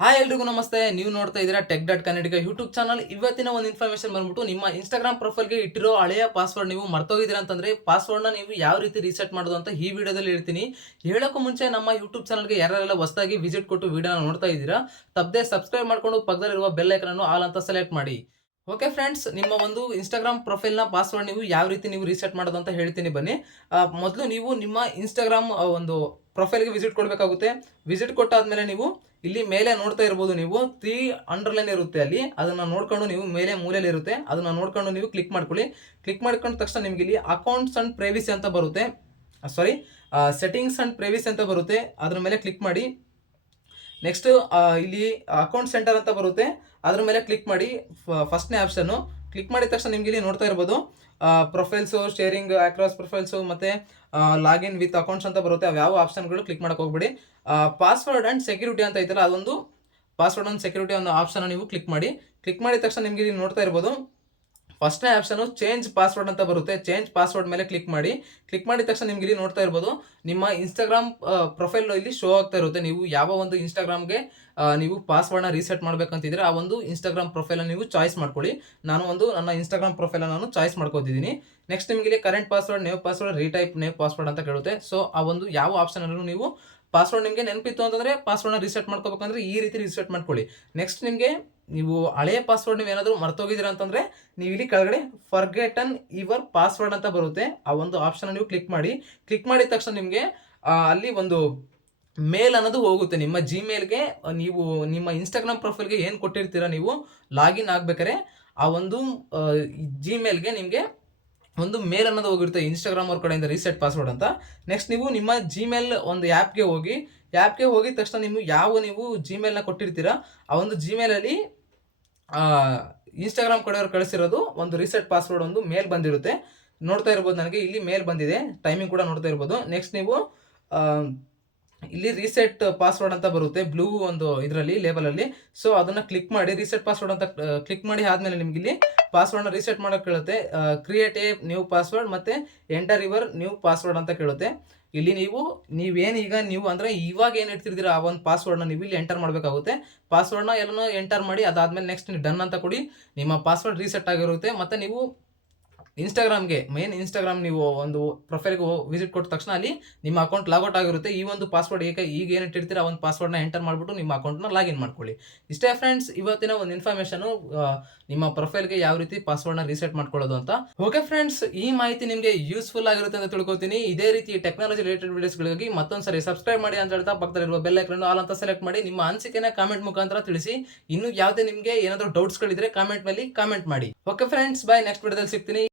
Hi ಎಲ್ರಿಗೂ ನಮಸ್ತೆ. ನೀವು ನೋಡ್ತಾ ಇದ್ದೀರಾ tech dot Kannadiga YouTube channel ಇವತ್ತಿನ ಒಂದು ಇನ್ಫಾರ್ಮೇಶನ್ ಬಂದ್ಬಿಟ್ಟು ನಿಮ್ಮ ಇನ್ಸ್ಟಾಗ್ರಾಮ್ ಪ್ರೊಫೈಲ್ಗೆ ಇಟ್ಟಿರೋ ಹಳೆಯ ಪಾಸ್ವರ್ಡ್ ನೀವು ಮರ್ತೋಗಿದ್ದೀರಾ ಅಂತಂದ್ರೆ ಪಾಸ್ವರ್ಡ್ನ ನೀವು ಯಾವ ರೀತಿ ರೀಸೆಟ್ ಮಾಡೋದು ಅಂತ ಈ ವಿಡಿಯೋದಲ್ಲಿ ಹೇಳ್ತೀನಿ. ಹೇಳೋಕ್ಕೂ ಮುಂಚೆ ನಮ್ಮ ಯೂಟ್ಯೂಬ್ ಚಾನಲ್ಗೆ ಯಾರೆಲ್ಲ ಹೊಸದಾಗಿ ವಿಸಿಟ್ ಕೊಟ್ಟು ವಿಡಿಯೋನ ನೋಡ್ತಾ ಇದ್ದೀರಾ, ತಪ್ಪದೆ ಸಬ್ಸ್ಕ್ರೈಬ್ ಮಾಡಿಕೊಂಡು ಪಕ್ಕದಲ್ಲಿರುವ ಬೆಲ್ ಐಕನನ್ನು ಆಲ್ ಅಂತ ಸೆಲೆಕ್ಟ್ ಮಾಡಿ. ಓಕೆ ಫ್ರೆಂಡ್ಸ್ ನಿಮ್ಮ ಒಂದು ಇನ್ಸ್ಟಾಗ್ರಾಮ್ ಪ್ರೊಫೈಲ್ನ ಪಾಸ್ವರ್ಡ್ ನೀವು ಯಾವ ರೀತಿ ನೀವು ರೀಸೆಟ್ ಮಾಡೋದು ಅಂತ ಹೇಳ್ತೀನಿ ಬನ್ನಿ. ಮೊದಲು ನೀವು ನಿಮ್ಮ ಇನ್ಸ್ಟಾಗ್ರಾಮ್ ಒಂದು ಪ್ರೊಫೈಲ್ಗೆ ವಿಸಿಟ್ ಕೊಡಬೇಕಾಗುತ್ತೆ. ವಿಸಿಟ್ ಕೊಟ್ಟಾದ್ಮೇಲೆ ನೀವು ಇಲ್ಲಿ ಮೇಲೆ ನೋಡ್ತಾ ಇರ್ಬೋದು ನೀವು ತ್ರೀ ಅಂಡರ್ಲೈನ್ ಇರುತ್ತೆ ಅಲ್ಲಿ. ಅದನ್ನ ನೋಡ್ಕೊಂಡು ನೀವು ಮೇಲೆ ಮೂಲೆಯಲ್ಲಿ ಇರುತ್ತೆ. ಅದನ್ನ ನೋಡ್ಕೊಂಡು ನೀವು ಕ್ಲಿಕ್ ಮಾಡ್ಕೊಳ್ಳಿ. ಕ್ಲಿಕ್ ಮಾಡ್ಕೊಂಡ ತಕ್ಷಣ ನಿಮ್ಗೆ ಇಲ್ಲಿ ಅಕೌಂಟ್ಸ್ ಅಂಡ್ ಪ್ರೈವಿಸಿ ಅಂತ ಬರುತ್ತೆ. ಸಾರಿ ಸೆಟ್ಟಿಂಗ್ಸ್ ಅಂಡ್ ಪ್ರೈವಿಸಿ ಅಂತ ಬರುತ್ತೆ. ಅದ್ರ ಮೇಲೆ ಕ್ಲಿಕ್ ಮಾಡಿ. ನೆಕ್ಸ್ಟ್ ಇಲ್ಲಿ ಅಕೌಂಟ್ ಸೆಂಟರ್ ಅಂತ ಬರುತ್ತೆ. ಅದ್ರ ಮೇಲೆ ಕ್ಲಿಕ್ ಮಾಡಿ. ಫಸ್ಟ್ನೇ ಆಪ್ಷನ್ನು ಕ್ಲಿಕ್ ಮಾಡಿದ ತಕ್ಷಣ ನಿಮ್ಗೆ ಇಲ್ಲಿ ನೋಡ್ತಾ ಇರ್ಬೋದು ಪ್ರೊಫೈಲ್ಸು ಶೇರಿಂಗ್ ಅಕ್ರಾಸ್ ಪ್ರೊಫೈಲ್ಸು ಮತ್ತು ಲಾಗಿನ್ ವಿತ್ ಅಕೌಂಟ್ಸ್ ಅಂತ ಬರುತ್ತೆ. ಅವು ಆಪ್ಷನ್ಗಳು ಕ್ಲಿಕ್ ಮಾಡಕ್ಕೆ ಹೋಗ್ಬಿಡಿ. ಪಾಸ್ವರ್ಡ್ ಆ್ಯಂಡ್ ಸೆಕ್ಯೂರಿಟಿ ಅಂತ ಐತಲ್ಲ, ಅದೊಂದು ಪಾಸ್ವರ್ಡ್ ಆ್ಯಂಡ್ ಸೆಕ್ಯೂರಿಟಿ ಅನ್ನೋ ಆಪ್ಷನ್ ನೀವು ಕ್ಲಿಕ್ ಮಾಡಿ. ಕ್ಲಿಕ್ ಮಾಡಿದ ತಕ್ಷಣ ನಿಮ್ಗೆ ಇಲ್ಲಿ ನೋಡ್ತಾ ಇರ್ಬೋದು ಫಸ್ಟ್ನೇ ಆಪ್ಷನು ಚೇಂಜ್ ಪಾಸ್ವರ್ಡ್ ಅಂತ ಬರುತ್ತೆ. ಚೇಂಜ್ ಪಾಸ್ವರ್ಡ್ ಮೇಲೆ ಕ್ಲಿಕ್ ಮಾಡಿ. ಕ್ಲಿಕ್ ಮಾಡಿದ ತಕ್ಷಣ ನಿಮ್ಗೆ ಇಲ್ಲಿ ನೋಡ್ತಾ ಇರ್ಬೋದು, ನಿಮ್ಮ ಇನ್ಸ್ಟಾಗ್ರಾಮ್ ಪ್ರೊಫೈಲ್ ಇಲ್ಲಿ ಶೋ ಆಗ್ತಾ ಇರುತ್ತೆ. ನೀವು ಯಾವ ಒಂದು ಇನ್ಸ್ಟಾಗ್ರಾಮ್ಗೆ ನೀವು ಪಾಸ್ವರ್ಡ್ನ ರೀಸೆಟ್ ಮಾಡ್ಬೇಕಂತಿದ್ರೆ ಆ ಒಂದು ಇನ್ಸ್ಟಾಗ್ರಾಮ್ ಪ್ರೊಫೈಲ್ ನೀವು ಚಾಯ್ಸ್ ಮಾಡ್ಕೊಳ್ಳಿ. ನಾನು ಒಂದು ನನ್ನ ಇನ್ಸ್ಟಾಗ್ರಾಮ್ ಪ್ರೊಫೈಲ್ ನಾನು ಚಾಯ್ಸ್ ಮಾಡ್ಕೋತಿದ್ದೀನಿ. ನೆಕ್ಸ್ಟ್ ನಿಮಗೆ ಇಲ್ಲಿ current password new password retype new password ಅಂತ ಕೇಳುತ್ತೆ. ಸೊ ಆ ಒಂದು ಯಾವ ಆಪ್ಷನ್ ಅನ್ನು ನೀವು ಪಾಸ್ವರ್ಡ್ ನಿಮಗೆ ನೆನಪಿತ್ತು ಅಂತಂದ್ರೆ ಪಾಸ್ವರ್ಡ್ನ ರೀಸೆಟ್ ಮಾಡ್ಕೋಬೇಕಂದ್ರೆ ಈ ರೀತಿ ರಿಸೆಟ್ ಮಾಡ್ಕೊಳ್ಳಿ. ನೆಕ್ಸ್ಟ್ ನಿಮಗೆ ನೀವು ಹಳೆಯ ಪಾಸ್ವರ್ಡ್ ನೀವು ಏನಾದರೂ ಮರ್ತೋಗಿದ್ದೀರಾ ಅಂತಂದರೆ ನೀವು ಇಲ್ಲಿ ಕೆಳಗಡೆ ಫರ್ಗೆಟನ್ ಯುವರ್ ಪಾಸ್ವರ್ಡ್ ಅಂತ ಬರುತ್ತೆ. ಆ ಒಂದು ಆಪ್ಷನ್ ನೀವು ಕ್ಲಿಕ್ ಮಾಡಿ. ಕ್ಲಿಕ್ ಮಾಡಿದ ತಕ್ಷಣ ನಿಮಗೆ ಅಲ್ಲಿ ಒಂದು ಮೇಲ್ ಅನ್ನೋದು ಹೋಗುತ್ತೆ. ನಿಮ್ಮ ಜಿಮೇಲ್ಗೆ ನೀವು ನಿಮ್ಮ ಇನ್ಸ್ಟಾಗ್ರಾಮ್ ಪ್ರೊಫೈಲ್ಗೆ ಏನು ಕೊಟ್ಟಿರ್ತೀರಾ ನೀವು? ಲಾಗಿನ್ ಆಗಬೇಕಾರೆ ಆ ಒಂದು ಜಿಮೇಲ್ಗೆ ನಿಮಗೆ ಒಂದು ಮೇಲ್ ಅನ್ನೋದು ಹೋಗಿರುತ್ತೆ ಇನ್ಸ್ಟಾಗ್ರಾಮ್ ಅವ್ರ ಕಡೆಯಿಂದ ರೀಸೆಟ್ ಪಾಸ್ವರ್ಡ್ ಅಂತ. ನೆಕ್ಸ್ಟ್ ನೀವು ನಿಮ್ಮ ಜಿಮೇಲ್ ಒಂದು ಆ್ಯಪ್ಗೆ ಹೋಗಿ ಆ್ಯಪ್ಗೆ ಹೋಗಿದ ತಕ್ಷಣ ನೀವು ಯಾವ ನೀವು ಜಿಮೇಲ್ನ ಕೊಟ್ಟಿರ್ತೀರ, ಆ ಒಂದು ಜಿಮೇಲಲ್ಲಿ ಇನ್ಸ್ಟಾಗ್ರಾಮ್ ಕಡೆಯವ್ರು ಕಳಿಸಿರೋದು ಒಂದು ರೀಸೆಟ್ ಪಾಸ್ವರ್ಡ್ ಒಂದು ಮೇಲ್ ಬಂದಿರುತ್ತೆ. ನೋಡ್ತಾ ಇರ್ಬೋದು ನನಗೆ, ಇಲ್ಲಿ ಮೇಲ್ ಬಂದಿದೆ ಟೈಮಿಂಗ್ ಕೂಡ ನೋಡ್ತಾ ಇರ್ಬೋದು. ನೆಕ್ಸ್ಟ್ ನೀವು ಇಲ್ಲಿ ರೀಸೆಟ್ ಪಾಸ್ವರ್ಡ್ ಅಂತ ಬರುತ್ತೆ ಬ್ಲೂ ಒಂದು ಇದರಲ್ಲಿ ಲೇಬಲಲ್ಲಿ ಸೊ ಅದನ್ನ ಕ್ಲಿಕ್ ಮಾಡಿ ರೀಸೆಟ್ ಪಾಸ್ವರ್ಡ್ ಅಂತ ಕ್ಲಿಕ್ ಮಾಡಿ ಆದ್ಮೇಲೆ ನಿಮ್ಗೆ ಇಲ್ಲಿ ಪಾಸ್ವರ್ಡ್ನ ರೀಸೆಟ್ ಮಾಡೋಕೆ ಕೇಳುತ್ತೆ. ಕ್ರಿಯೇಟ್ ಎ ನ್ಯೂ ಪಾಸ್ವರ್ಡ್ ಮತ್ತೆ ಎಂಟರ್ ಯುವರ್ ನ್ಯೂ ಪಾಸ್ವರ್ಡ್ ಅಂತ ಕೇಳುತ್ತೆ. ಇಲ್ಲಿ ನೀವು, ನೀವೇನು ಈಗ ನೀವು ಅಂದ್ರೆ ಇವಾಗ ಏನು ಇಡ್ತಿರ್ತೀರ, ಆ ಒಂದು ಪಾಸ್ವರ್ಡ್ನ ನೀವು ಇಲ್ಲಿ ಎಂಟರ್ ಮಾಡಬೇಕಾಗುತ್ತೆ. ಪಾಸ್ವರ್ಡ್ನ ಎಲ್ಲನೂ ಎಂಟರ್ ಮಾಡಿ ಅದಾದ್ಮೇಲೆ ನೆಕ್ಸ್ಟ್ ಡನ್ ಅಂತ ಕೊಡಿ. ನಿಮ್ಮ ಪಾಸ್ವರ್ಡ್ ರೀಸೆಟ್ ಆಗಿರುತ್ತೆ. ಮತ್ತೆ ನೀವು ಇನ್ಸ್ಟಾಗ್ರಾಮ್ಗೆ ಮೇನ್ ಇನ್ಸ್ಟಾಗ್ರಾಮ್ ನೀವು ಒಂದು ಪ್ರೊಫೈಲ್ಗೆ ವಿಸಿಟ್ ಕೊಟ್ಟ ತಕ್ಷಣ ಅಲ್ಲಿ ನಿಮ್ಮ ಅಕೌಂಟ್ ಲಾಗೌಟ್ ಆಗಿರುತ್ತೆ. ಈ ಒಂದು ಪಾಸ್ವರ್ಡ್ ಈಗ ಈಗ ಏನು ಇಟ್ಟಿರ್ತೀರ ಒಂದು ಪಾಸ್ವರ್ಡ್ನ ಎಂಟರ್ ಮಾಡಿಬಿಟ್ಟು ನಿಮ್ಮ ಅಕೌಂಟ್ನ ಲಾಗಿನ್ ಮಾಡ್ಕೊಳ್ಳಿ. ಇಷ್ಟೇ ಫ್ರೆಂಡ್ಸ್ ಇವತ್ತಿನ ಒಂದು ಇನ್ಫಾರ್ಮೇಷನು ನಿಮ್ಮ ಪ್ರೊಫೈಲ್ಗೆ ಯಾವ ರೀತಿ ಪಾಸ್ವರ್ಡ್ನ ರೀಸೆಟ್ ಮಾಡ್ಕೊಳ್ಳೋದು ಅಂತ. ಓಕೆ ಫ್ರೆಂಡ್ಸ್ ಈ ಮಾಹಿತಿ ನಿಮಗೆ ಯೂಸ್ಫುಲ್ ಆಗಿರುತ್ತೆ ಅಂತ ತಿಳ್ಕೊತೀನಿ. ಇದೇ ರೀತಿ ಟೆಕ್ನಾಲಜಿ ರಿಲೇಟೆಡ್ ವಿಡಿಯೋಸ್ಗಳಿಗಾಗಿ ಮತ್ತೊಂದು ಸರಿ ಸಬ್ಸ್ಕ್ರೈಬ್ ಮಾಡಿ ಅಂತ ಹೇಳ್ತಾ ಪಕ್ಕದಲ್ಲಿರುವ ಬೆಲ್ ಐಕನ್ ಆಲ್ ಅಂತ ಸೆಲೆಕ್ಟ್ ಮಾಡಿ, ನಿಮ್ಮ ಅನಿಸಿಕೆನ ಕಾಮೆಂಟ್ ಮುಖಾಂತರ ತಿಳಿಸಿ. ಇನ್ನು ಯಾವುದೇ ನಿಮಗೆ ಏನಾದರೂ ಡೌಟ್ಸ್ಗಳಿದ್ರೆ ಕಾಮೆಂಟ್ ಮೇಲೆ ಕಾಮೆಂಟ್ ಮಾಡಿ. ಓಕೆ ಫ್ರೆಂಡ್ಸ್ ಬಾಯ್ ನೆಕ್ಸ್ಟ್ ವಿಡಿಯೋದಲ್ಲಿ ಸಿಗ್ತೀನಿ.